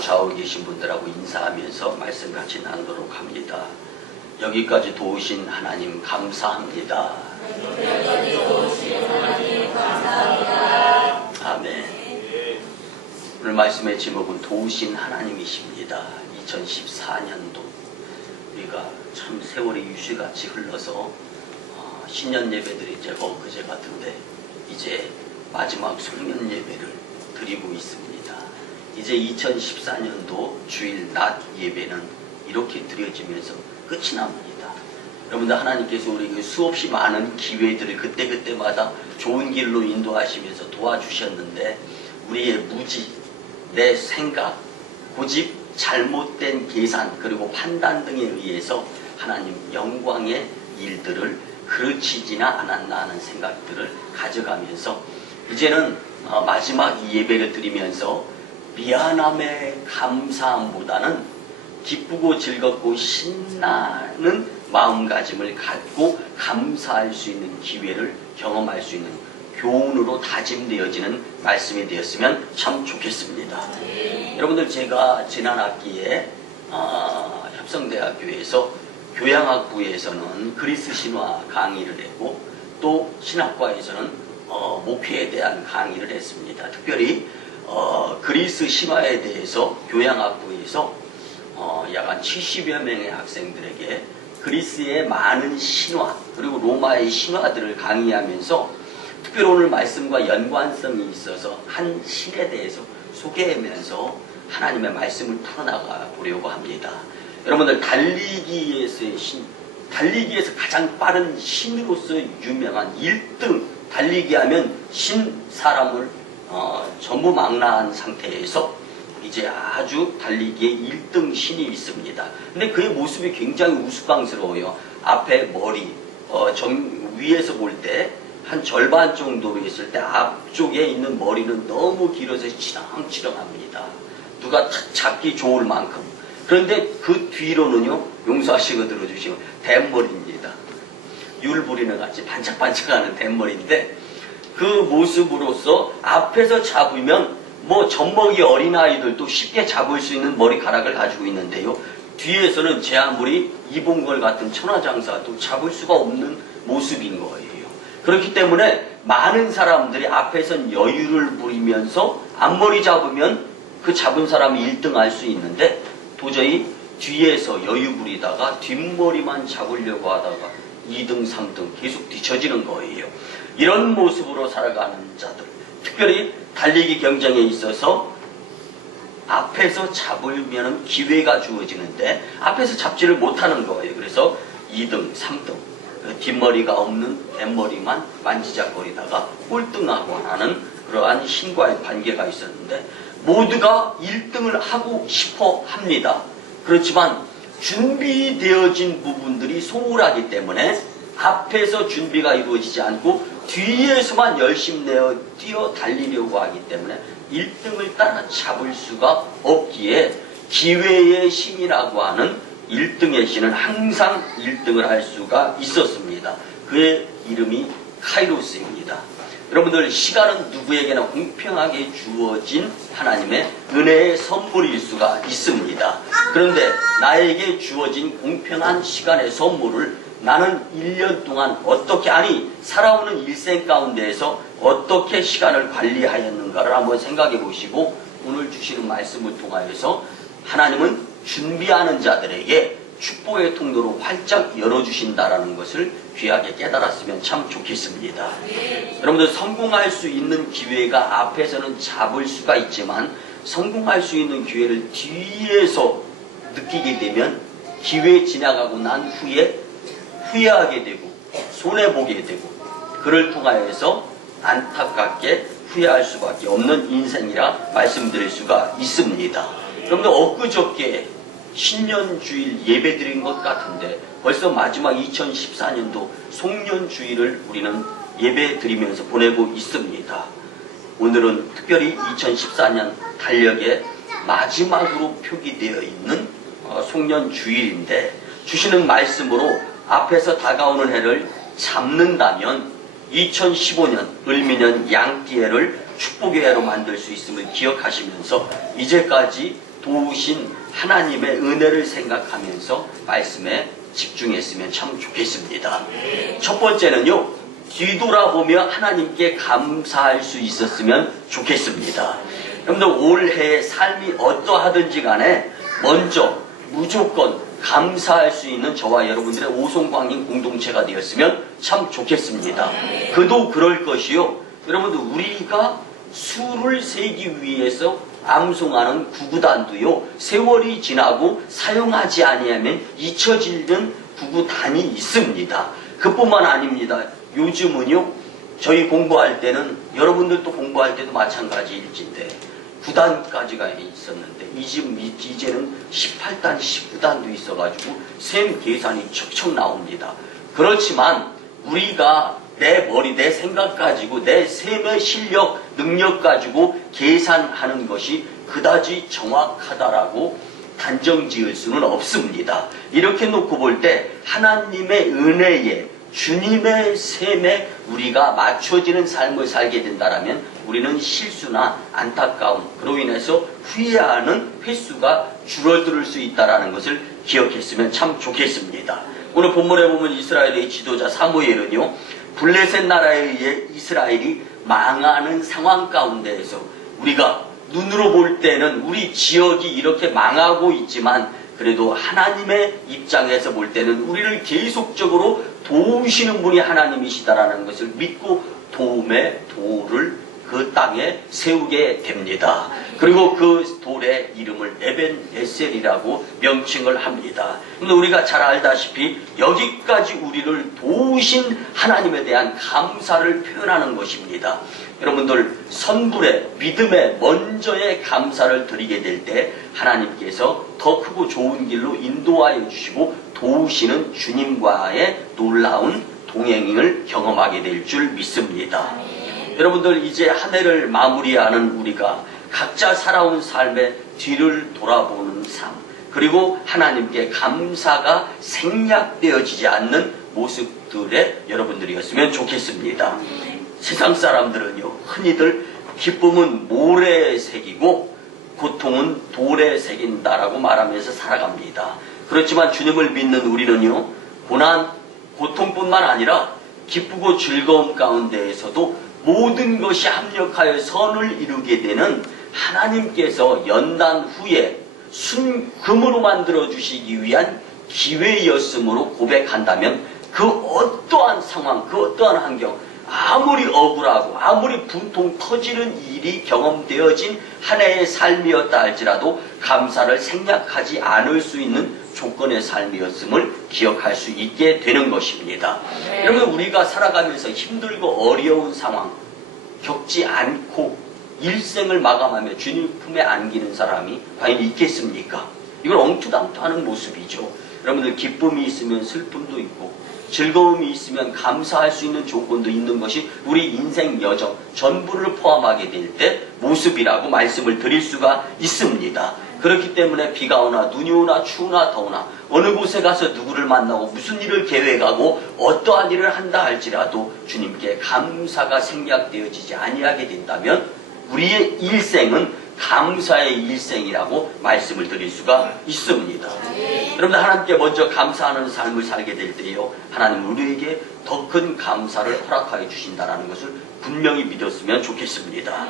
또 좌우에 계신 분들하고 인사하면서 말씀 같이 나누도록 합니다. 여기까지 도우신 하나님 감사합니다. 여기까지 도우신 하나님 감사합니다. 아멘. 오늘 말씀의 제목은 도우신 하나님이십니다. 2014년도 우리가 참 세월이 유시같이 흘러서 신년 예배들이 이제 엊그제 같은데 이제 마지막 송년 예배를 드리고 있습니다. 이제 2014년도 주일 낮 예배는 이렇게 드려지면서 끝이 납니다. 여러분들, 하나님께서 우리에게 수없이 많은 기회들을 그때그때마다 좋은 길로 인도하시면서 도와주셨는데 우리의 무지, 내 생각, 고집, 잘못된 계산 그리고 판단 등에 의해서 하나님 영광의 일들을 그르치지나 않았나 하는 생각들을 가져가면서 이제는 마지막 이 예배를 드리면서 미안함의 감사함보다는 기쁘고 즐겁고 신나는 마음가짐을 갖고 감사할 수 있는 기회를 경험할 수 있는 교훈으로 다짐되어지는 말씀이 되었으면 참 좋겠습니다. 여러분들, 제가 지난 학기에 협성대학교에서 교양학부에서는 그리스 신화 강의를 했고 또 신학과에서는 목회에 대한 강의를 했습니다. 특별히 그리스 신화에 대해서 교양학부에서 약 한 70여 명의 학생들에게 그리스의 많은 신화 그리고 로마의 신화들을 강의하면서 특별히 오늘 말씀과 연관성이 있어서 한 신에 대해서 소개하면서 하나님의 말씀을 풀어나가 보려고 합니다. 여러분들, 달리기에서의 신, 달리기에서 가장 빠른 신으로서 유명한 1등, 달리기 하면 신 사람을 전부 망라한 상태에서 이제 아주 달리기에 1등 신이 있습니다. 근데 그의 모습이 굉장히 우스꽝스러워요. 앞에 머리, 위에서 볼 때 한 절반 정도로 했을 때 앞쪽에 있는 머리는 너무 길어서 치렁치렁합니다. 누가 잡기 좋을 만큼. 그런데 그 뒤로는요, 용서하시고 들어주시면 댄머리입니다. 율부리는 같이 반짝반짝하는 댄머리인데 그 모습으로서 앞에서 잡으면 뭐 젖먹이 어린아이들도 쉽게 잡을 수 있는 머리카락을 가지고 있는데요, 뒤에서는 제 아무리 이봉걸 같은 천하장사도 잡을 수가 없는 모습인 거예요. 그렇기 때문에 많은 사람들이 앞에선 여유를 부리면서 앞머리 잡으면 그 잡은 사람이 1등 할 수 있는데 도저히 뒤에서 여유 부리다가 뒷머리만 잡으려고 하다가 2등, 3등 계속 뒤처지는 거예요. 이런 모습으로 살아가는 자들, 특별히 달리기 경쟁에 있어서 앞에서 잡으면 기회가 주어지는데 앞에서 잡지를 못하는 거예요. 그래서 2등, 3등, 뒷머리가 없는 뒷머리만 만지작거리다가 꼴등하고 하는 그러한 신과의 관계가 있었는데 모두가 1등을 하고 싶어 합니다. 그렇지만 준비되어진 부분들이 소홀하기 때문에 앞에서 준비가 이루어지지 않고 뒤에서만 열심히 내어 뛰어 달리려고 하기 때문에 1등을 따라잡을 수가 없기에 기회의 신이라고 하는 1등의 신은 항상 1등을 할 수가 있었습니다. 그의 이름이 카이로스입니다. 여러분들, 시간은 누구에게나 공평하게 주어진 하나님의 은혜의 선물일 수가 있습니다. 그런데 나에게 주어진 공평한 시간의 선물을 나는 1년 동안 어떻게, 살아오는 일생 가운데에서 어떻게 시간을 관리하였는가를 한번 생각해 보시고 오늘 주시는 말씀을 통하여서 하나님은 준비하는 자들에게 축복의 통로로 활짝 열어주신다라는 것을 귀하게 깨달았으면 참 좋겠습니다. 여러분들, 성공할 수 있는 기회가 앞에서는 잡을 수가 있지만 성공할 수 있는 기회를 뒤에서 느끼게 되면 기회 지나가고 난 후에 후회하게 되고 손해보게 되고 그를 통하여서 안타깝게 후회할 수밖에 없는 인생이라 말씀드릴 수가 있습니다. 여러분들, 엊그저께 신년주일 예배 드린 것 같은데 벌써 마지막 2014년도 송년주일을 우리는 예배 드리면서 보내고 있습니다. 오늘은 특별히 2014년 달력의 마지막으로 표기되어 있는 송년주일인데 주시는 말씀으로 앞에서 다가오는 해를 잡는다면 2015년 을미년 양띠해를 축복의 해로 만들 수 있음을 기억하시면서 이제까지 도우신 하나님의 은혜를 생각하면서 말씀에 집중했으면 참 좋겠습니다. 첫 번째는요, 뒤돌아보며 하나님께 감사할 수 있었으면 좋겠습니다. 여러분들 올해 삶이 어떠하든지 간에 먼저 무조건 감사할 수 있는 저와 여러분들의 오송광인 공동체가 되었으면 참 좋겠습니다. 그도 그럴 것이요, 여러분들 우리가 수를 세기 위해서 암송하는 구구단도요, 세월이 지나고 사용하지 아니하면 잊혀지는 구구단이 있습니다. 그뿐만 아닙니다. 요즘은요, 저희 공부할 때는, 여러분들도 공부할 때도 마찬가지일진데 9단까지가 있었는데 이제는 18단, 19단도 있어가지고 셈 계산이 척척 나옵니다. 그렇지만 우리가 내 머리, 내 생각 가지고, 내 셈의 실력, 능력 가지고 계산하는 것이 그다지 정확하다라고 단정 지을 수는 없습니다. 이렇게 놓고 볼 때 하나님의 은혜에, 주님의 셈에 우리가 맞춰지는 삶을 살게 된다면 우리는 실수나 안타까움, 그로 인해서 후회하는 횟수가 줄어들 수 있다는 것을 기억했으면 참 좋겠습니다. 오늘 본문에 보면 이스라엘의 지도자 사무엘은요, 블레셋 나라에 의해 이스라엘이 망하는 상황 가운데에서 우리가 눈으로 볼 때는 우리 지역이 이렇게 망하고 있지만 그래도 하나님의 입장에서 볼 때는 우리를 계속적으로 도우시는 분이 하나님이시다라는 것을 믿고 도움의 돌을 그 땅에 세우게 됩니다. 그리고 그 돌의 이름을 에벤에셀이라고 명칭을 합니다. 근데 우리가 잘 알다시피 여기까지 우리를 도우신 하나님에 대한 감사를 표현하는 것입니다. 여러분들 선불의 믿음의 먼저의 감사를 드리게 될 때 하나님께서 더 크고 좋은 길로 인도하여 주시고 도우시는 주님과의 놀라운 동행을 경험하게 될 줄 믿습니다. 여러분들 이제 한 해를 마무리하는 우리가 각자 살아온 삶의 뒤를 돌아보는 삶, 그리고 하나님께 감사가 생략되어지지 않는 모습들의 여러분들이었으면 좋겠습니다. 세상 사람들은요, 흔히들 기쁨은 모래에 새기고 고통은 돌에 새긴다라고 말하면서 살아갑니다. 그렇지만 주님을 믿는 우리는요, 고난, 고통뿐만 아니라 기쁘고 즐거움 가운데에서도 모든 것이 합력하여 선을 이루게 되는 하나님께서 연단 후에 순금으로 만들어 주시기 위한 기회였으므로 고백한다면 그 어떠한 상황, 그 어떠한 환경, 아무리 억울하고 아무리 분통 터지는 일이 경험되어진 한 해의 삶이었다 할지라도 감사를 생략하지 않을 수 있는 조건의 삶이었음을 기억할 수 있게 되는 것입니다. 여러분, 우리가 살아가면서 힘들고 어려운 상황 겪지 않고 일생을 마감하며 주님 품에 안기는 사람이 과연 있겠습니까? 이건 엉투당투하는 모습이죠. 여러분들, 기쁨이 있으면 슬픔도 있고 즐거움이 있으면 감사할 수 있는 조건도 있는 것이 우리 인생 여정 전부를 포함하게 될 때 모습이라고 말씀을 드릴 수가 있습니다. 그렇기 때문에 비가 오나 눈이 오나 추우나 더우나 어느 곳에 가서 누구를 만나고 무슨 일을 계획하고 어떠한 일을 한다 할지라도 주님께 감사가 생략되어지지 아니하게 된다면 우리의 일생은 감사의 일생이라고 말씀을 드릴 수가 있습니다. 여러분, 하나님께 먼저 감사하는 삶을 살게 될 때요, 하나님은 우리에게 더 큰 감사를 허락하여 주신다는 것을 분명히 믿었으면 좋겠습니다.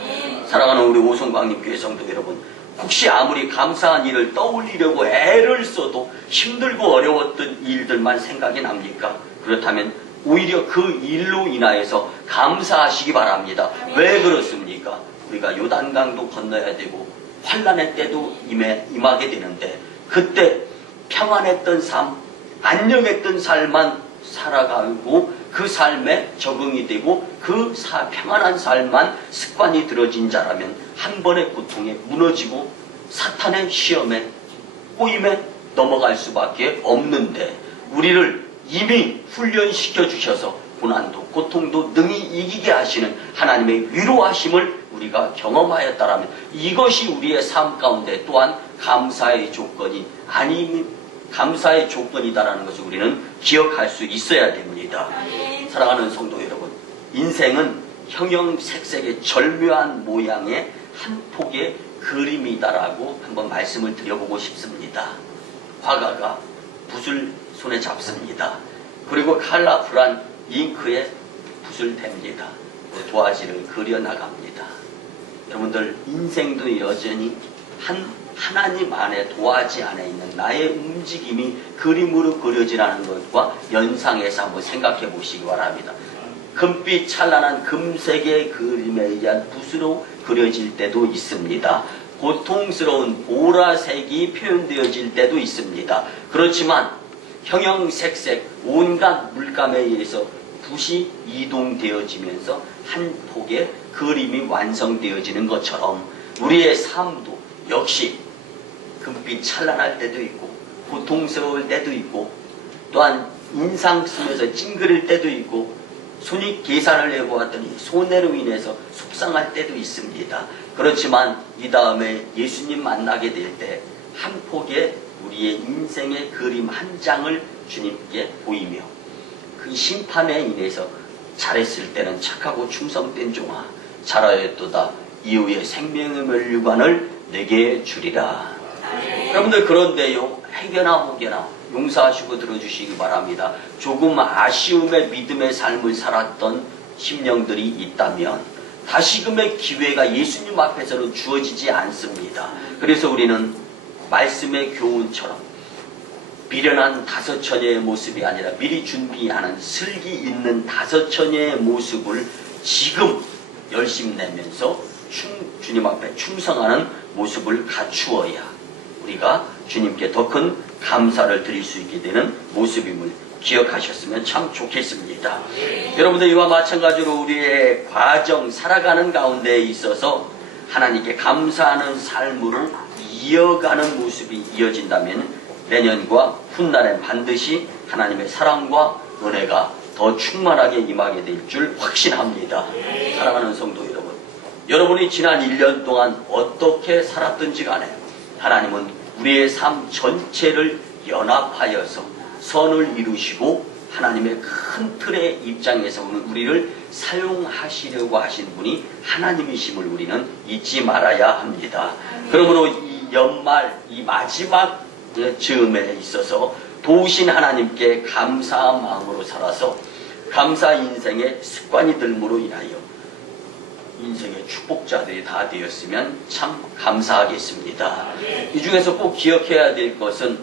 사랑하는 우리 오송광림교회 성도 여러분, 혹시 아무리 감사한 일을 떠올리려고 애를 써도 힘들고 어려웠던 일들만 생각이 납니까? 그렇다면 오히려 그 일로 인하여서 감사하시기 바랍니다. 왜 그렇습니까? 우리가 요단강도 건너야 되고 환난의 때도 임하게 되는데 그때 평안했던 삶, 안녕했던 삶만 살아가고 그 삶에 적응이 되고 그 평안한 삶만 습관이 들어진 자라면 한 번의 고통에 무너지고 사탄의 시험에 꼬임에 넘어갈 수밖에 없는데 우리를 이미 훈련시켜 주셔서 고난도 고통도 능히 이기게 하시는 하나님의 위로하심을 우리가 경험하였다라면 이것이 우리의 삶 가운데 또한 감사의 조건이 감사의 조건이다라는 것을 우리는 기억할 수 있어야 됩니다. 사랑하는 성도 여러분, 인생은 형형색색의 절묘한 모양의 한 폭의 그림이다라고 한번 말씀을 드려보고 싶습니다. 화가가 붓을 손에 잡습니다. 그리고 컬러풀한 잉크에 붓을 댑니다. 도화지를 그려나갑니다. 여러분들 인생도 여전히 하나님 안에 도화지 안에 있는 나의 움직임이 그림으로 그려지라는 것과 연상해서 한번 생각해 보시기 바랍니다. 금빛 찬란한 금색의 그림에 의한 붓으로 그려질 때도 있습니다. 고통스러운 보라색이 표현되어질 때도 있습니다. 그렇지만 형형색색 온갖 물감에 의해서 붓이 이동되어지면서 한 폭의 그림이 완성되어지는 것처럼 우리의 삶도 역시 금빛 찬란할 때도 있고 고통스러울 때도 있고 또한 인상 쓰면서 찡그릴 때도 있고 손익 계산을 해보았더니 손해로 인해서 속상할 때도 있습니다. 그렇지만 이 다음에 예수님 만나게 될 때 한 폭의 우리의 인생의 그림 한 장을 주님께 보이며 그 심판에 인해서 잘했을 때는 착하고 충성된 종아 잘하였도다 이후에 생명의 멸류관을 내게 주리라. 여러분들 그런데요 해결나 혹여나 용서하시고 들어주시기 바랍니다. 조금 아쉬움의 믿음의 삶을 살았던 심령들이 있다면 다시금의 기회가 예수님 앞에서는 주어지지 않습니다. 그래서 우리는 말씀의 교훈처럼 미련한 다섯 처녀의 모습이 아니라 미리 준비하는 슬기 있는 다섯 처녀의 모습을 지금 열심 내면서 주님 앞에 충성하는 모습을 갖추어야 우리가 주님께 더 큰 감사를 드릴 수 있게 되는 모습임을 기억하셨으면 참 좋겠습니다. 여러분들 이와 마찬가지로 우리의 과정 살아가는 가운데 있어서 하나님께 감사하는 삶으로 이어가는 모습이 이어진다면 내년과 훗날엔 반드시 하나님의 사랑과 은혜가 더 충만하게 임하게 될 줄 확신합니다. 사랑하는 성도 여러분, 여러분이 지난 1년 동안 어떻게 살았든지 간에 하나님은 우리의 삶 전체를 연합하여서 선을 이루시고 하나님의 큰 틀의 입장에서 우리를 사용하시려고 하신 분이 하나님이심을 우리는 잊지 말아야 합니다. 그러므로 이 연말 이 마지막 즈음에 있어서 도우신 하나님께 감사한 마음으로 살아서 감사 인생의 습관이 들므로 인하여 인생의 축복자들이 다 되었으면 참 감사하겠습니다. 이 중에서 꼭 기억해야 될 것은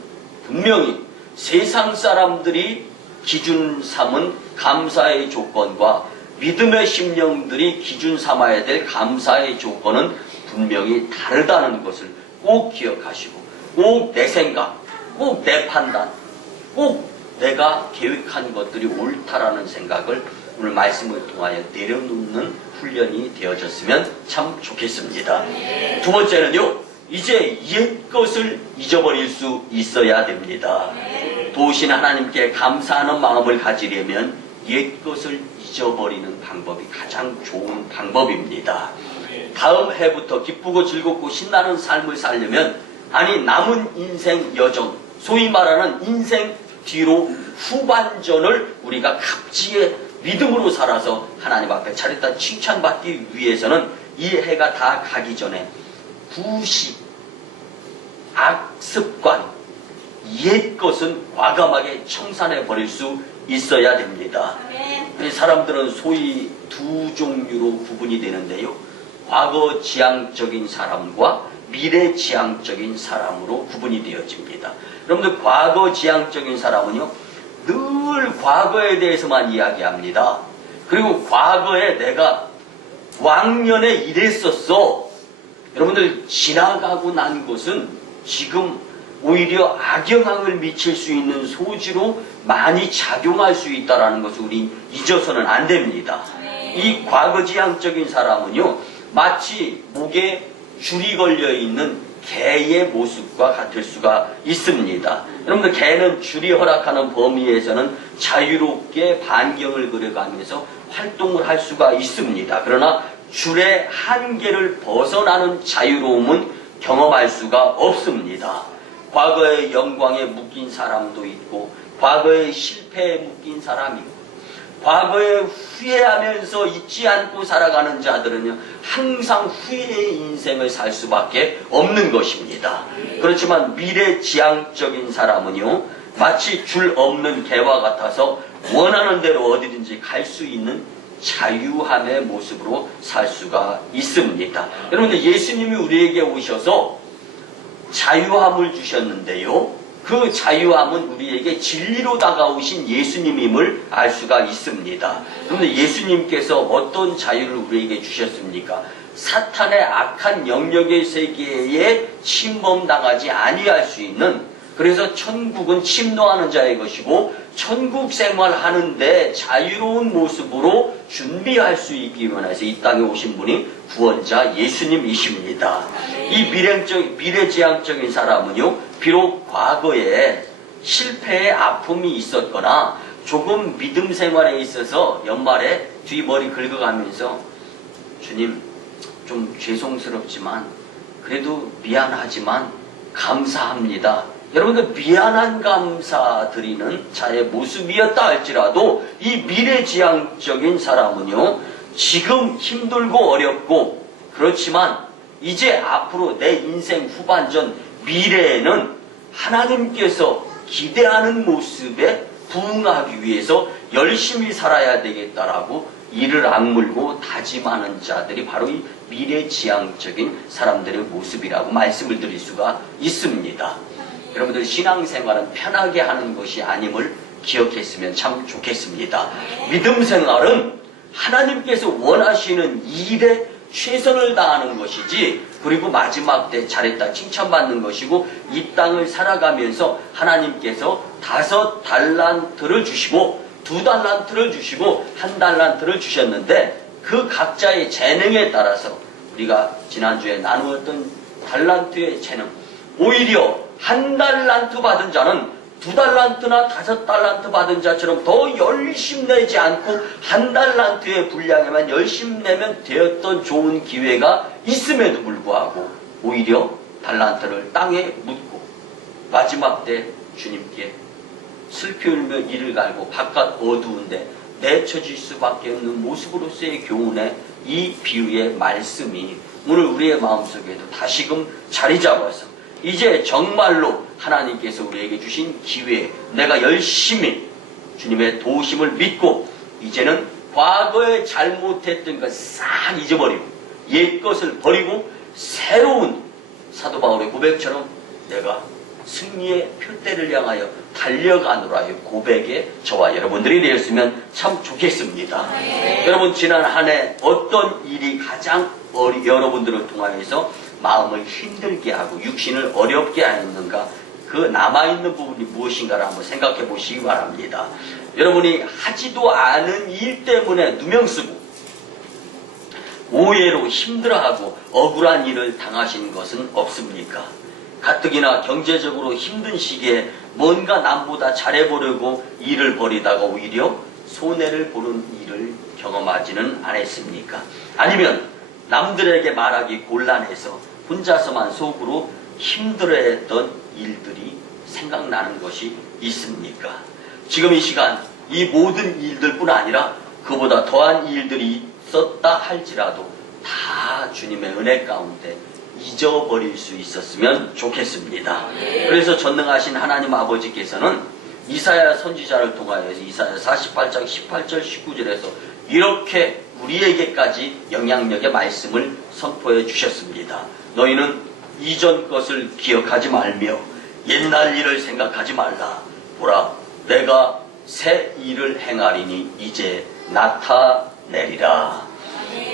분명히 세상 사람들이 기준 삼은 감사의 조건과 믿음의 심령들이 기준 삼아야 될 감사의 조건은 분명히 다르다는 것을 꼭 기억하시고 꼭 내 생각, 꼭 내 판단, 꼭 내가 계획한 것들이 옳다라는 생각을 오늘 말씀을 통하여 내려놓는 훈련이 되어졌으면 참 좋겠습니다. 두 번째는요, 이제 옛 것을 잊어버릴 수 있어야 됩니다. 도우신 하나님께 감사하는 마음을 가지려면 옛 것을 잊어버리는 방법이 가장 좋은 방법입니다. 다음 해부터 기쁘고 즐겁고 신나는 삶을 살려면 아니 남은 인생 여정, 소위 말하는 인생 뒤로 후반전을 우리가 값지게 믿음으로 살아서 하나님 앞에 차렸다 칭찬받기 위해서는 이 해가 다 가기 전에 구식, 악습관, 옛 것은 과감하게 청산해 버릴 수 있어야 됩니다. 사람들은 소위 두 종류로 구분이 되는데요. 과거 지향적인 사람과 미래 지향적인 사람으로 구분이 되어집니다. 여러분들 과거 지향적인 사람은요, 늘 과거에 대해서만 이야기합니다. 그리고 과거에 내가 왕년에 이랬었어. 여러분들 지나가고 난 것은 지금 오히려 악영향을 미칠 수 있는 소지로 많이 작용할 수 있다는 것을 우리 잊어서는 안 됩니다. 이 과거지향적인 사람은요, 마치 목에 줄이 걸려있는 개의 모습과 같을 수가 있습니다. 여러분들 개는 줄이 허락하는 범위에서는 자유롭게 반경을 그려가면서 활동을 할 수가 있습니다. 그러나 줄의 한계를 벗어나는 자유로움은 경험할 수가 없습니다. 과거의 영광에 묶인 사람도 있고 과거의 실패에 묶인 사람이고 과거에 후회하면서 잊지 않고 살아가는 자들은요, 항상 후회의 인생을 살 수밖에 없는 것입니다. 그렇지만 미래지향적인 사람은요, 마치 줄 없는 개와 같아서 원하는 대로 어디든지 갈 수 있는 자유함의 모습으로 살 수가 있습니다. 여러분들, 예수님이 우리에게 오셔서 자유함을 주셨는데요, 그 자유함은 우리에게 진리로 다가오신 예수님임을 알 수가 있습니다. 그런데 예수님께서 어떤 자유를 우리에게 주셨습니까? 사탄의 악한 영역의 세계에 침범당하지 아니할 수 있는, 그래서 천국은 침노하는 자의 것이고 천국 생활하는데 자유로운 모습으로 준비할 수 있기 위해서 이 땅에 오신 분이 구원자 예수님이십니다. 이 미래지향적인 사람은요, 비록 과거에 실패의 아픔이 있었거나 조금 믿음 생활에 있어서 연말에 뒤머리 긁어가면서 주님 좀 죄송스럽지만 그래도 미안하지만 감사합니다, 여러분들 미안한 감사 드리는 자의 모습이었다 할지라도 이 미래지향적인 사람은요, 지금 힘들고 어렵고 그렇지만 이제 앞으로 내 인생 후반전 미래에는 하나님께서 기대하는 모습에 부응하기 위해서 열심히 살아야 되겠다라고 이를 악물고 다짐하는 자들이 바로 이 미래지향적인 사람들의 모습이라고 말씀을 드릴 수가 있습니다. 여러분들, 신앙생활은 편하게 하는 것이 아님을 기억했으면 참 좋겠습니다. 믿음 생활은 하나님께서 원하시는 일에 최선을 다하는 것이지, 그리고 마지막 때 잘했다 칭찬받는 것이고, 이 땅을 살아가면서 하나님께서 5달란트를 주시고 2달란트를 주시고 1달란트를 주셨는데 그 각자의 재능에 따라서 우리가 지난주에 나누었던 달란트의 재능, 오히려 1달란트 받은 자는 2달란트나 5달란트 받은 자처럼 더 열심히 내지 않고 1달란트의 분량에만 열심히 내면 되었던 좋은 기회가 있음에도 불구하고 오히려 달란트를 땅에 묻고 마지막 때 주님께 슬피 울며 이를 갈고 바깥 어두운데 내쳐질 수밖에 없는 모습으로서의 교훈의 이 비유의 말씀이 오늘 우리의 마음속에도 다시금 자리 잡아서 이제 정말로 하나님께서 우리에게 주신 기회에 내가 열심히 주님의 도우심을 믿고 이제는 과거에 잘못했던 것 싹 잊어버리고 옛 것을 버리고 새로운 사도 바울의 고백처럼 내가 승리의 표대를 향하여 달려가노라의 고백에 저와 여러분들이 되었으면 참 좋겠습니다. 여러분, 지난 한 해 어떤 일이 가장 여러분들을 통하여서 마음을 힘들게 하고 육신을 어렵게 하였는가, 그 남아있는 부분이 무엇인가를 한번 생각해 보시기 바랍니다. 여러분이 하지도 않은 일 때문에 누명 쓰고 오해로 힘들어하고 억울한 일을 당하신 것은 없습니까? 가뜩이나 경제적으로 힘든 시기에 뭔가 남보다 잘해보려고 일을 벌이다가 오히려 손해를 보는 일을 경험하지는 않았습니까? 아니면 남들에게 말하기 곤란해서 혼자서만 속으로 힘들어했던 일들이 생각나는 것이 있습니까? 지금 이 시간 이 모든 일들뿐 아니라 그보다 더한 일들이 있었다 할지라도 다 주님의 은혜 가운데 잊어버릴 수 있었으면 좋겠습니다. 그래서 전능하신 하나님 아버지께서는 이사야 선지자를 통하여서 이사야 48장 18절 19절에서 이렇게 우리에게까지 영향력의 말씀을 선포해 주셨습니다. 너희는 이전 것을 기억하지 말며 옛날 일을 생각하지 말라. 보라, 내가 새 일을 행하리니 이제 나타내리라.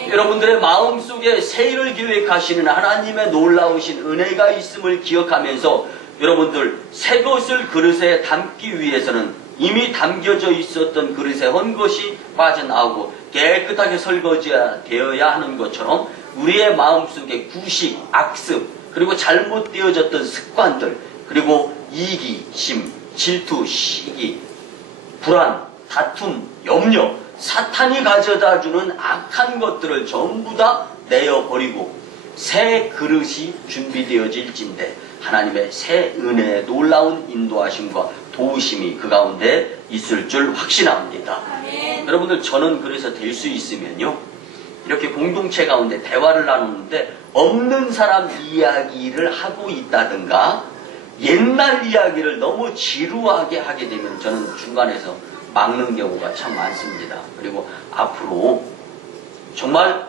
여러분들의 마음속에 새 일을 계획하시는 하나님의 놀라우신 은혜가 있음을 기억하면서 여러분들 새 것을 그릇에 담기 위해서는 이미 담겨져 있었던 그릇에 헌 것이 빠져나오고 깨끗하게 설거지되어야 하는 것처럼 우리의 마음속에 구식, 악습, 그리고 잘못되어졌던 습관들, 그리고 이기심, 질투, 시기, 불안, 다툼, 염려, 사탄이 가져다주는 악한 것들을 전부 다 내어버리고 새 그릇이 준비되어질진데 하나님의 새 은혜의 놀라운 인도하심과 도우심이 그 가운데 있을 줄 확신합니다. 여러분들 저는 그래서 될 수 있으면요, 이렇게 공동체 가운데 대화를 나누는데 없는 사람 이야기를 하고 있다든가 옛날 이야기를 너무 지루하게 하게 되면 저는 중간에서 막는 경우가 참 많습니다. 그리고 앞으로 정말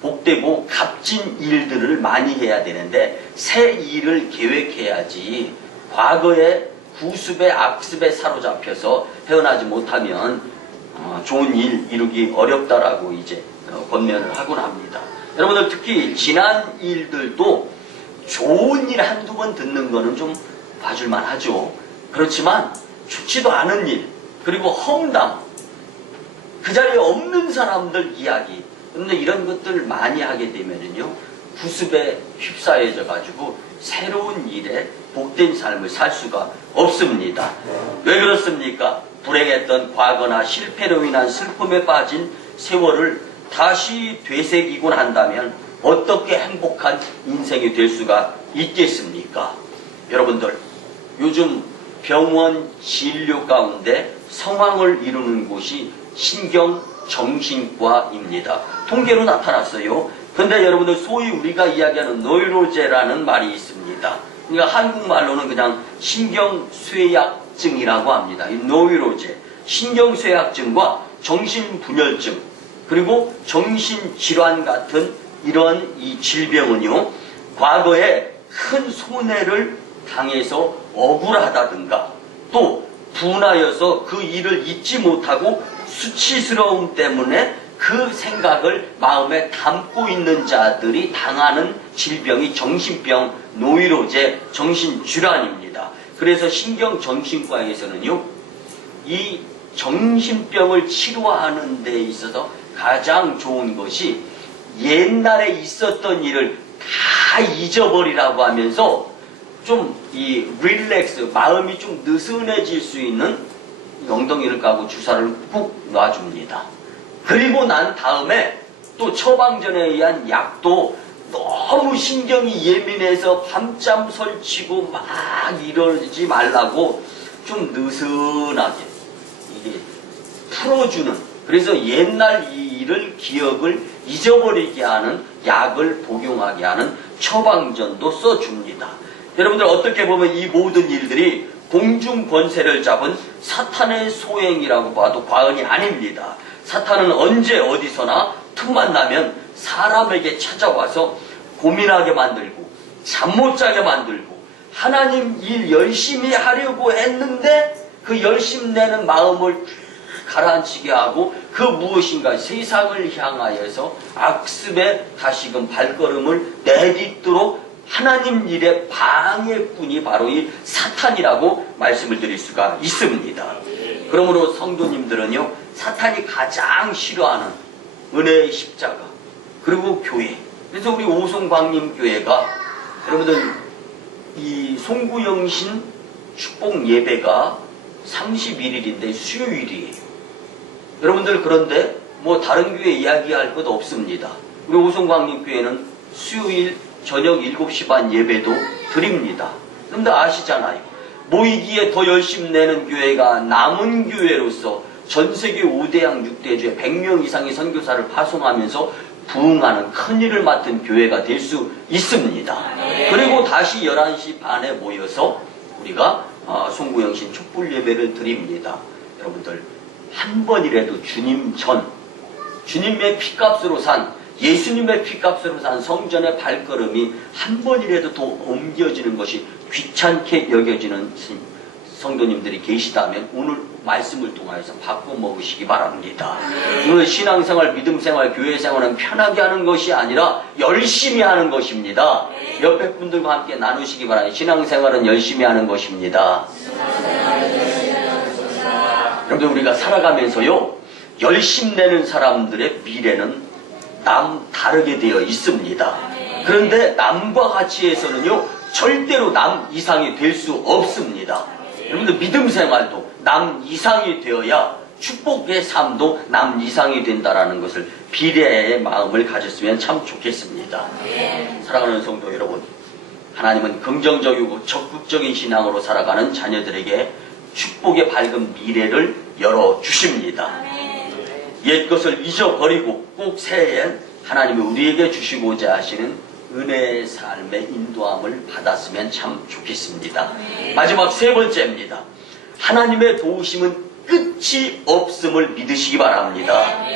복되고 값진 일들을 많이 해야 되는데 새 일을 계획해야지 과거의 구습에 악습에 사로잡혀서 헤어나지 못하면 좋은 일 이루기 어렵다라고 이제 권면을 하곤 합니다. 여러분들 특히 지난 일들도 좋은 일 한두 번 듣는 거는 좀 봐줄만 하죠. 그렇지만 좋지도 않은 일, 그리고 험담, 그 자리에 없는 사람들 이야기, 그런데 이런 것들을 많이 하게 되면은요, 구습에 휩싸여져 가지고 새로운 일에 복된 삶을 살 수가 없습니다. 왜 그렇습니까? 불행했던 과거나 실패로 인한 슬픔에 빠진 세월을 다시 되새기곤 한다면 어떻게 행복한 인생이 될 수가 있겠습니까? 여러분들, 요즘 병원 진료 가운데 성황을 이루는 곳이 신경정신과입니다. 통계로 나타났어요. 근데 여러분들 소위 우리가 이야기하는 노이로제라는 말이 있습니다. 그러니까 한국말로는 그냥 신경쇠약증이라고 합니다. 이 노이로제, 신경쇠약증과 정신분열증, 그리고 정신질환 같은 이런 이 질병은요, 과거에 큰 손해를 당해서 억울하다든가 또 분하여서 그 일을 잊지 못하고 수치스러움 때문에 그 생각을 마음에 담고 있는 자들이 당하는 질병이 정신병, 노이로제, 정신질환입니다. 그래서 신경정신과에서는요, 이 정신병을 치료하는 데 있어서 가장 좋은 것이 옛날에 있었던 일을 다 잊어버리라고 하면서 좀 이 릴렉스, 마음이 좀 느슨해질 수 있는 엉덩이를 까고 주사를 꾹 놔줍니다. 그리고 난 다음에 또 처방전에 의한 약도 너무 신경이 예민해서 밤잠 설치고 막 이러지 말라고 좀 느슨하게 이게 풀어주는, 그래서 옛날 이 일을 기억을 잊어버리게 하는 약을 복용하게 하는 처방전도 써줍니다. 여러분들 어떻게 보면 이 모든 일들이 공중 권세를 잡은 사탄의 소행이라고 봐도 과언이 아닙니다. 사탄은 언제 어디서나 틈만 나면 사람에게 찾아와서 고민하게 만들고 잠 못 자게 만들고 하나님 일 열심히 하려고 했는데 그 열심 내는 마음을 가라앉히게 하고 그 무엇인가 세상을 향하여서 악습에 다시금 발걸음을 내딛도록 하나님 일의 방해꾼이 바로 이 사탄이라고 말씀을 드릴 수가 있습니다. 그러므로 성도님들은요, 사탄이 가장 싫어하는 은혜의 십자가, 그리고 교회. 그래서 우리 오송광림교회가 여러분들 이 송구영신 축복 예배가 31일인데 수요일이에요. 여러분들 그런데 뭐 다른 교회 이야기할 것 없습니다. 우리 오송광림교회는 수요일 저녁 7시 반 예배도 드립니다. 여러분들 아시잖아요. 모이기에 더 열심 내는 교회가 남은 교회로서 전세계 5대양 6대주에 100명 이상의 선교사를 파송하면서 부흥하는 큰일을 맡은 교회가 될 수 있습니다. 그리고 다시 11시 반에 모여서 우리가 송구영신 촛불 예배를 드립니다. 여러분들 한 번이라도 주님 전, 주님의 피값으로 산, 예수님의 피값으로 산 성전의 발걸음이 한 번이라도 더 옮겨지는 것이 귀찮게 여겨지는 성도님들이 계시다면 오늘 말씀을 통해서 바꿔 먹으시기 바랍니다. 오늘 신앙생활, 믿음생활, 교회생활은 편하게 하는 것이 아니라 열심히 하는 것입니다. 옆에 분들과 함께 나누시기 바랍니다. 신앙생활은 열심히 하는 것입니다. 여러분들 우리가 살아가면서요, 열심 내는 사람들의 미래는 남 다르게 되어 있습니다. 그런데 남과 같이 해서는요, 절대로 남 이상이 될 수 없습니다. 여러분들 믿음 생활도 남 이상이 되어야 축복의 삶도 남 이상이 된다라는 것을 비례의 마음을 가졌으면 참 좋겠습니다. 사랑하는 성도 여러분, 하나님은 긍정적이고 적극적인 신앙으로 살아가는 자녀들에게 축복의 밝은 미래를 열어주십니다. 옛것을 잊어버리고 꼭 새해엔 하나님이 우리에게 주시고자 하시는 은혜의 삶의 인도함을 받았으면 참 좋겠습니다. 마지막 세 번째입니다. 하나님의 도우심은 끝이 없음을 믿으시기 바랍니다.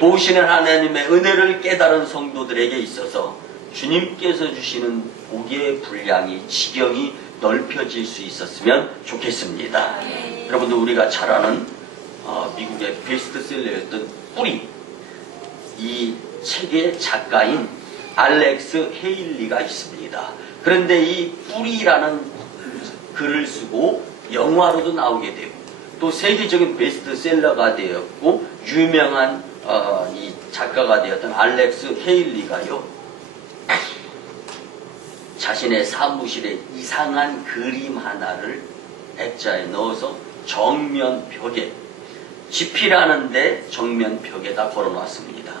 도우시는 하나님의 은혜를 깨달은 성도들에게 있어서 주님께서 주시는 복의 분량이 지경이 넓혀질 수 있었으면 좋겠습니다. 여러분들 우리가 잘 아는 미국의 베스트셀러였던 뿌리, 이 책의 작가인 알렉스 헤일리가 있습니다. 그런데 이 뿌리라는 글을 쓰고 영화로도 나오게 되고 또 세계적인 베스트셀러가 되었고 유명한 이 작가가 되었던 알렉스 헤일리가요, 자신의 사무실에 이상한 그림 하나를 액자에 넣어서 정면 벽에, 집필하는데 정면 벽에다 걸어놨습니다.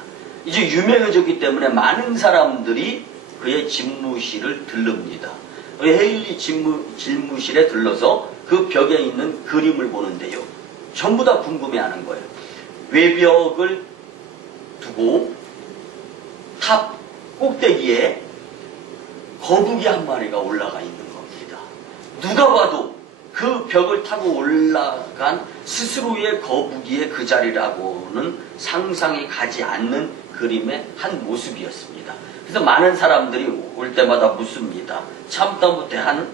이제 유명해졌기 때문에 많은 사람들이 그의 집무실을 들릅니다. 헤일리 집무실에 들러서 그 벽에 있는 그림을 보는데요, 전부 다 궁금해하는 거예요. 외벽을 두고 탑 꼭대기에 거북이 한 마리가 올라가 있는 겁니다. 누가 봐도 그 벽을 타고 올라간 스스로의 거북이의 그 자리라고는 상상이 가지 않는 그림의 한 모습이었습니다. 그래서 많은 사람들이 올 때마다 묻습니다. 참다 못해 한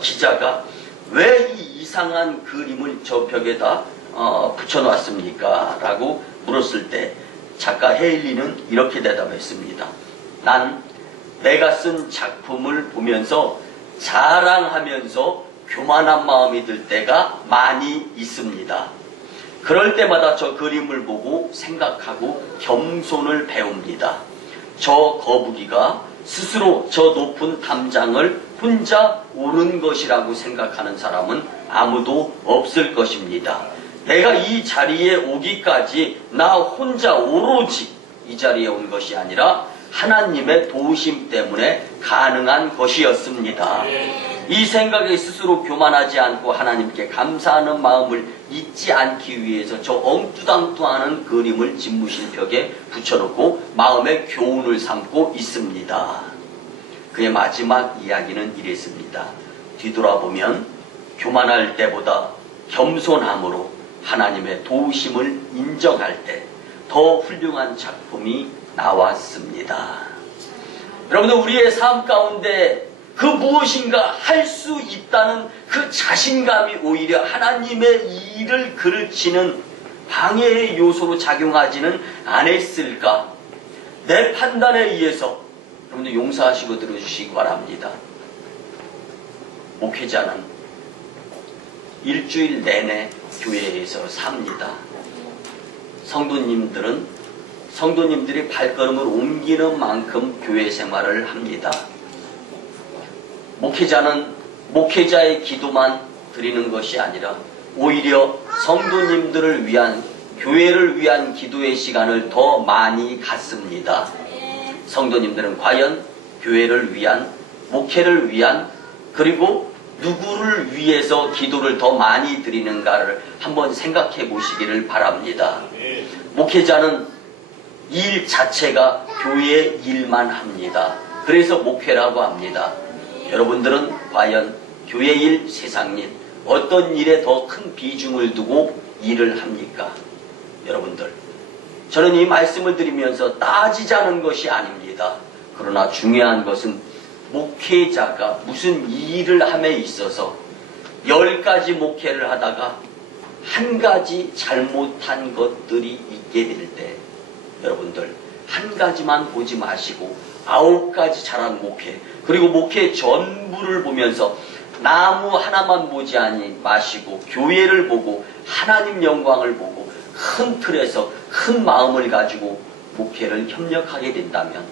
기자가 왜 이 이상한 그림을 저 벽에다 붙여놨습니까? 라고 물었을 때 작가 헤일리는 이렇게 대답했습니다. 난 내가 쓴 작품을 보면서 자랑하면서 교만한 마음이 들 때가 많이 있습니다. 그럴 때마다 저 그림을 보고 생각하고 겸손을 배웁니다. 저 거북이가 스스로 저 높은 담장을 혼자 오른 것이라고 생각하는 사람은 아무도 없을 것입니다. 내가 이 자리에 오기까지 나 혼자 오로지 이 자리에 온 것이 아니라 하나님의 도우심 때문에 가능한 것이었습니다. 이 생각에 스스로 교만하지 않고 하나님께 감사하는 마음을 잊지 않기 위해서 저 엉뚜당뚜하는 그림을 집무실 벽에 붙여놓고 마음의 교훈을 삼고 있습니다. 그의 마지막 이야기는 이랬습니다. 뒤돌아보면 교만할 때보다 겸손함으로 하나님의 도우심을 인정할 때 더 훌륭한 작품이 나왔습니다. 여러분들 우리의 삶 가운데 그 무엇인가 할 수 있다는 그 자신감이 오히려 하나님의 일을 그르치는 방해의 요소로 작용하지는 않았을까? 내 판단에 의해서 여러분들 용서하시고 들어주시기 바랍니다. 목회자는 일주일 내내 교회에서 삽니다. 성도님들이 발걸음을 옮기는 만큼 교회 생활을 합니다. 목회자는 목회자의 기도만 드리는 것이 아니라 오히려 성도님들을 위한, 교회를 위한 기도의 시간을 더 많이 갖습니다. 성도님들은 과연 교회를 위한, 목회를 위한, 그리고 누구를 위해서 기도를 더 많이 드리는가를 한번 생각해 보시기를 바랍니다. 목회자는 일 자체가 교회의 일만 합니다. 그래서 목회라고 합니다. 여러분들은 과연 교회 일, 세상 일, 어떤 일에 더 큰 비중을 두고 일을 합니까? 여러분들, 저는 이 말씀을 드리면서 따지자는 것이 아닙니다. 그러나 중요한 것은 목회자가 무슨 일을 함에 있어서 10가지 목회를 하다가 한 가지 잘못한 것들이 있게 될 때 여러분들 한 가지만 보지 마시고 9가지 잘한 목회, 그리고 목회 전부를 보면서 나무 하나만 보지 마시고 교회를 보고 하나님 영광을 보고 큰 틀에서 큰 마음을 가지고 목회를 협력하게 된다면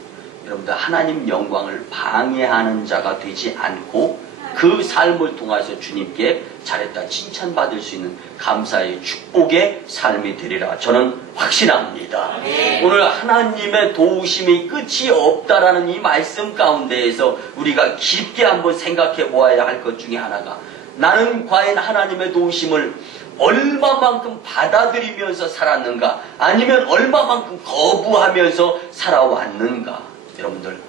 여러분들 하나님 영광을 방해하는 자가 되지 않고 그 삶을 통해서 주님께 잘했다 칭찬받을 수 있는 감사의 축복의 삶이 되리라 저는 확신합니다. 오늘 하나님의 도우심이 끝이 없다라는 이 말씀 가운데에서 우리가 깊게 한번 생각해 보아야 할 것 중에 하나가, 나는 과연 하나님의 도우심을 얼마만큼 받아들이면서 살았는가? 아니면 얼마만큼 거부하면서 살아왔는가? 여러분들,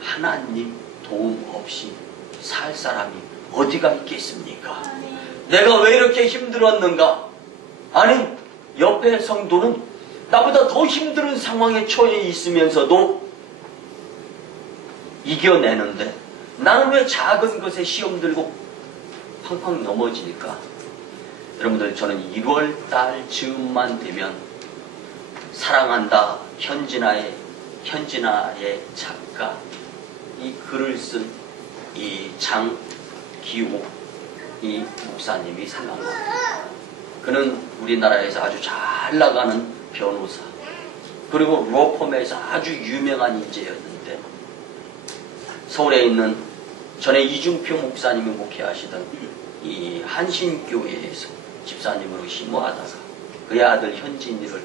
하나님 도움 없이 살 사람이 어디가 있겠습니까? 내가 왜 이렇게 힘들었는가? 아니, 옆에 성도는 나보다 더 힘든 상황에 처해 있으면서도 이겨내는데 나는 왜 작은 것에 시험 들고 팡팡 넘어지니까? 여러분들, 저는 1월달 즈음만 되면 사랑한다 현진아의 작가, 이 글을 쓴 이 장기호 이 목사님이 생각납니다. 그는 우리나라에서 아주 잘 나가는 변호사, 그리고 로펌에서 아주 유명한 인재였는데, 서울에 있는 전에 이중표 목사님이 목회하시던 이 한신교회에서 집사님으로 심호하다가 그의 아들 현진이를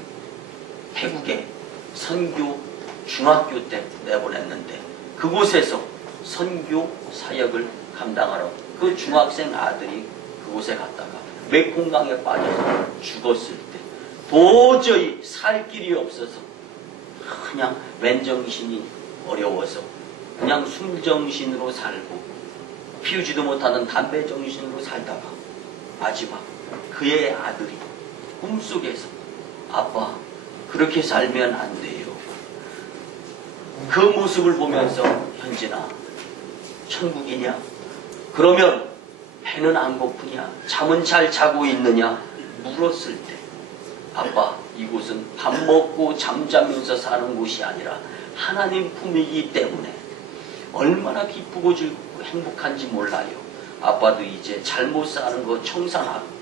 태국에 선교 중학교 때 내보냈는데, 그곳에서 선교 사역을 감당하러 그 중학생 아들이 그곳에 갔다가 맥콩강에 빠져서 죽었을 때 도저히 살 길이 없어서 그냥 맨정신이 어려워서 그냥 술정신으로 살고 피우지도 못하는 담배정신으로 살다가 마지막 그의 아들이 꿈속에서 아빠, 그렇게 살면 안 돼요. 그 모습을 보면서 현진아, 천국이냐? 그러면 배는 안 고프냐? 잠은 잘 자고 있느냐? 물었을 때 아빠, 이곳은 밥 먹고 잠자면서 사는 곳이 아니라 하나님 품이기 때문에 얼마나 기쁘고 즐겁고 행복한지 몰라요. 아빠도 이제 잘못 사는 거 청산하고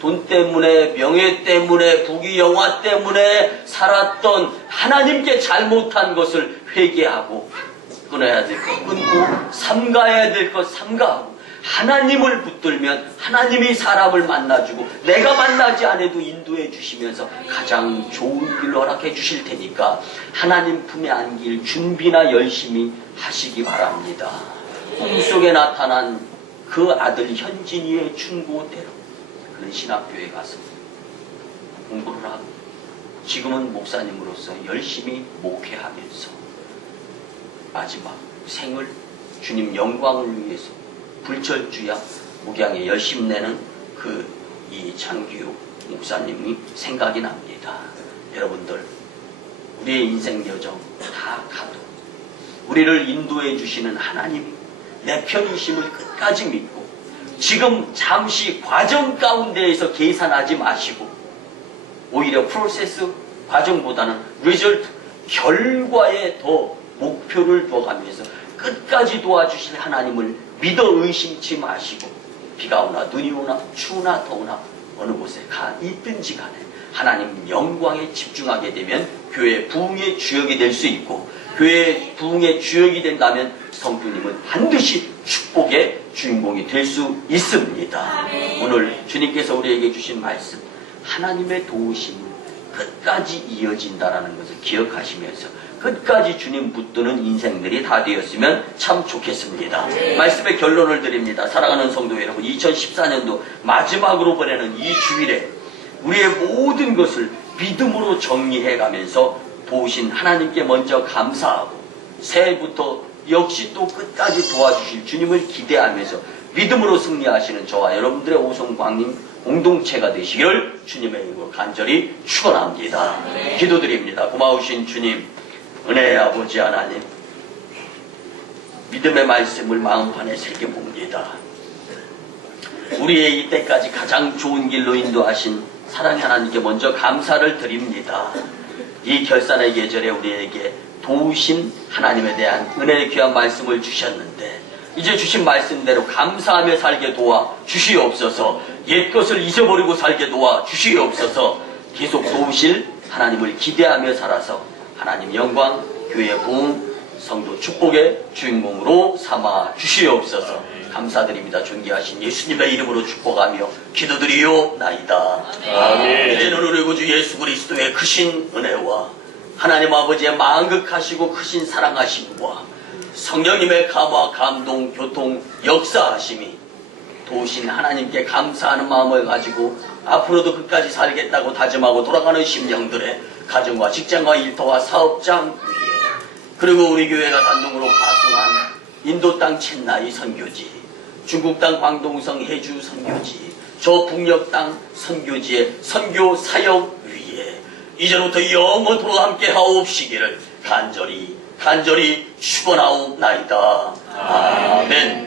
돈 때문에, 명예 때문에, 부귀 영화 때문에 살았던 하나님께 잘못한 것을 회개하고 끊어야 될 것 끊고 삼가야 될 것 삼가하고, 하나님을 붙들면 하나님이 사람을 만나주고 내가 만나지 않아도 인도해 주시면서 가장 좋은 길로 허락해 주실 테니까 하나님 품에 안길 준비나 열심히 하시기 바랍니다. 꿈속에 나타난 그 아들 현진이의 충고대로 그는 신학교에 가서 공부를 하고 지금은 목사님으로서 열심히 목회하면서 마지막 생을 주님 영광을 위해서 불철주야 목양에 열심 내는 이 장기호 목사님이 생각이 납니다. 여러분들, 우리의 인생 여정 다 가도 우리를 인도해 주시는 하나님이 내 편이심을 끝까지 믿고 지금 잠시 과정 가운데에서 계산하지 마시고 오히려 프로세스 과정보다는 리절트 결과에 더 목표를 둬가면서 끝까지 도와주실 하나님을 믿어 의심치 마시고 비가 오나 눈이 오나 추우나 더우나 어느 곳에 가 있든지 간에 하나님 영광에 집중하게 되면 교회 부흥의 주역이 될 수 있고, 교회 부흥의 주역이 된다면 성도님은 반드시 축복의 주인공이 될 수 있습니다. 오늘 주님께서 우리에게 주신 말씀, 하나님의 도우심은 끝까지 이어진다라는 것을 기억하시면서 끝까지 주님 붙드는 인생들이 다 되었으면 참 좋겠습니다. 말씀의 결론을 드립니다. 사랑하는 성도 여러분, 2014년도 마지막으로 보내는 이 주일에 우리의 모든 것을 믿음으로 정리해가면서 도우신 하나님께 먼저 감사하고 새해부터 역시 또 끝까지 도와주실 주님을 기대하면서 믿음으로 승리하시는 저와 여러분들의 오송광림 공동체가 되시기를 주님의 이름으로 간절히 축원합니다. 기도드립니다. 고마우신 주님, 은혜의 아버지 하나님, 믿음의 말씀을 마음판에 새겨봅니다. 우리의 이때까지 가장 좋은 길로 인도하신 사랑의 하나님께 먼저 감사를 드립니다. 이 결산의 계절에 우리에게 도우신 하나님에 대한 은혜의 귀한 말씀을 주셨는데 이제 주신 말씀대로 감사하며 살게 도와 주시옵소서. 옛것을 잊어버리고 살게 도와 주시옵소서. 계속 도우실 하나님을 기대하며 살아서 하나님 영광, 교회 부흥, 성도 축복의 주인공으로 삼아 주시옵소서. 감사드립니다. 존귀하신 예수님의 이름으로 축복하며 기도드리오나이다. 아멘. 이제는 우리 구주 예수 그리스도의 크신 은혜와 하나님 아버지의 만극하시고 크신 사랑하심과 성령님의 감화, 감동, 교통, 역사하심이 도우신 하나님께 감사하는 마음을 가지고 앞으로도 끝까지 살겠다고 다짐하고 돌아가는 심령들의 가정과 직장과 일터와 사업장 위에, 그리고 우리 교회가 단독으로 파송한 인도 땅 첸나이 선교지, 중국 땅 광동성 해주 선교지, 저 북녘 땅 선교지의 선교 사역 위에 이제부터 영원토록 함께 하옵시기를 간절히 축원하옵나이다. 아멘.